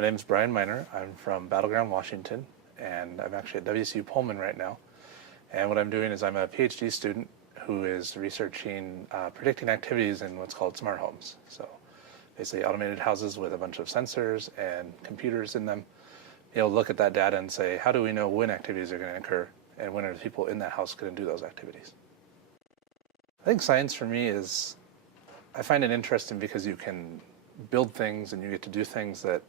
My name is Bryan Minor. I'm from Battleground, Washington, and I'm actually at WSU Pullman right now. And what I'm doing is I'm a PhD student who is researching predicting activities in what's called smart homes. So basically automated houses with a bunch of sensors and computers in them. You'll look at that data and say, how do we know when activities are going to occur and when are the people in that house going to do those activities? I think science for me is, I find it interesting because you can build things and you get to do things that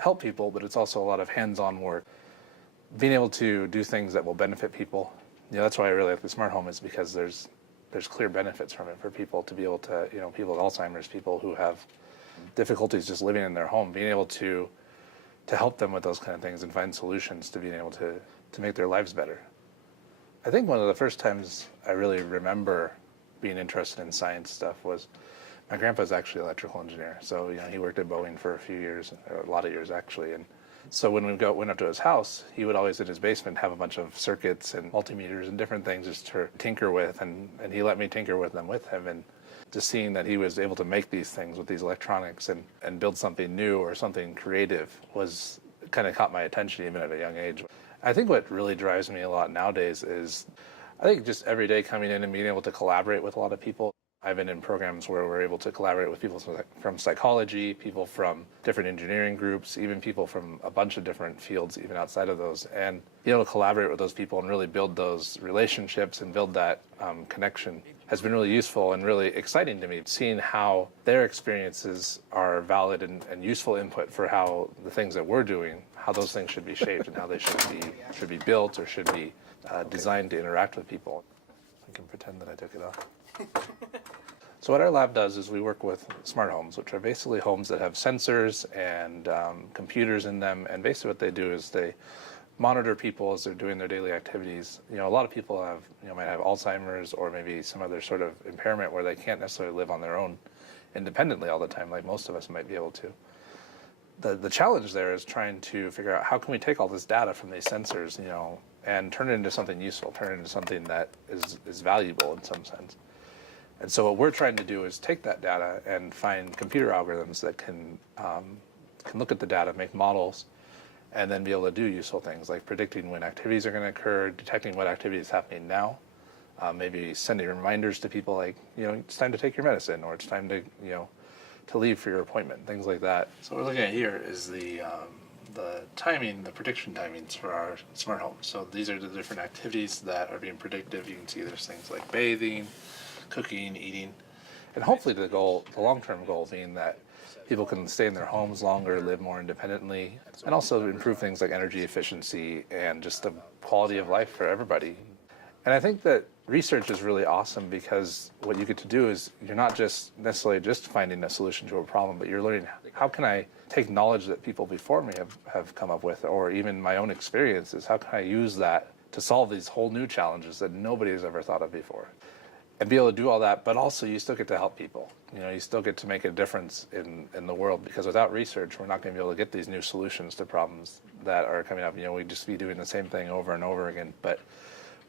help people, but it's also a lot of hands-on work. Being able to do things that will benefit people, that's why I really like the smart home, is because there's clear benefits from it for people to be able to, people with Alzheimer's, people who have difficulties just living in their home, being able to help them with those kind of things and find solutions to being able to make their lives better. I think one of the first times I really remember being interested in science stuff was my grandpa's actually an electrical engineer. So, he worked at Boeing for a few years, a lot of years actually. And so when we went up to his house, he would always in his basement have a bunch of circuits and multimeters and different things just to tinker with. And he let me tinker with them with him. And just seeing that he was able to make these things with these electronics and build something new or something creative was kind of caught my attention even at a young age. I think what really drives me a lot nowadays is, I think just every day coming in and being able to collaborate with a lot of people. I've been in programs where we're able to collaborate with people from psychology, people from different engineering groups, even people from a bunch of different fields, even outside of those, and be able to collaborate with those people and really build those relationships and build that connection has been really useful and really exciting to me. Seeing how their experiences are valid and useful input for how the things that we're doing, how those things should be shaped and how they should be built or should be designed to interact with people. I can pretend that I took it off. So what our lab does is we work with smart homes, which are basically homes that have sensors and computers in them. And basically what they do is they monitor people as they're doing their daily activities. A lot of people might have Alzheimer's or maybe some other sort of impairment where they can't necessarily live on their own independently all the time, like most of us might be able to. The challenge there is trying to figure out how can we take all this data from these sensors, and turn it into something useful, turn it into something that is valuable in some sense. And so what we're trying to do is take that data and find computer algorithms that can look at the data, make models, and then be able to do useful things like predicting when activities are going to occur, detecting what activity is happening now, maybe sending reminders to people like, it's time to take your medicine or it's time to, to leave for your appointment, things like that. So what we're looking at here is the timing, the prediction timings for our smart homes. So these are the different activities that are being predictive. You can see there's things like bathing, cooking, eating, and hopefully the long-term goal being that people can stay in their homes longer, live more independently, and also improve things like energy efficiency and just the quality of life for everybody. And I think that research is really awesome because what you get to do is you're not just necessarily just finding a solution to a problem, but you're learning how can I take knowledge that people before me have come up with, or even my own experiences, how can I use that to solve these whole new challenges that nobody has ever thought of before. And be able to do all that, but also you still get to help people. You still get to make a difference in the world, because without research, we're not going to be able to get these new solutions to problems that are coming up. We'd just be doing the same thing over and over again. But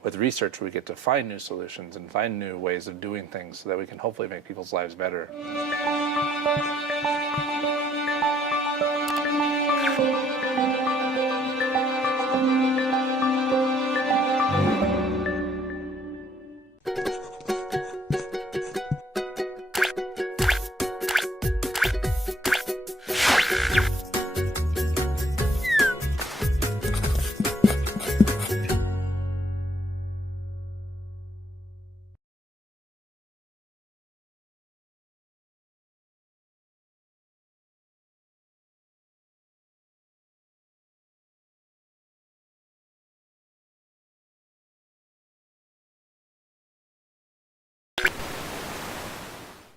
with research, we get to find new solutions and find new ways of doing things so that we can hopefully make people's lives better.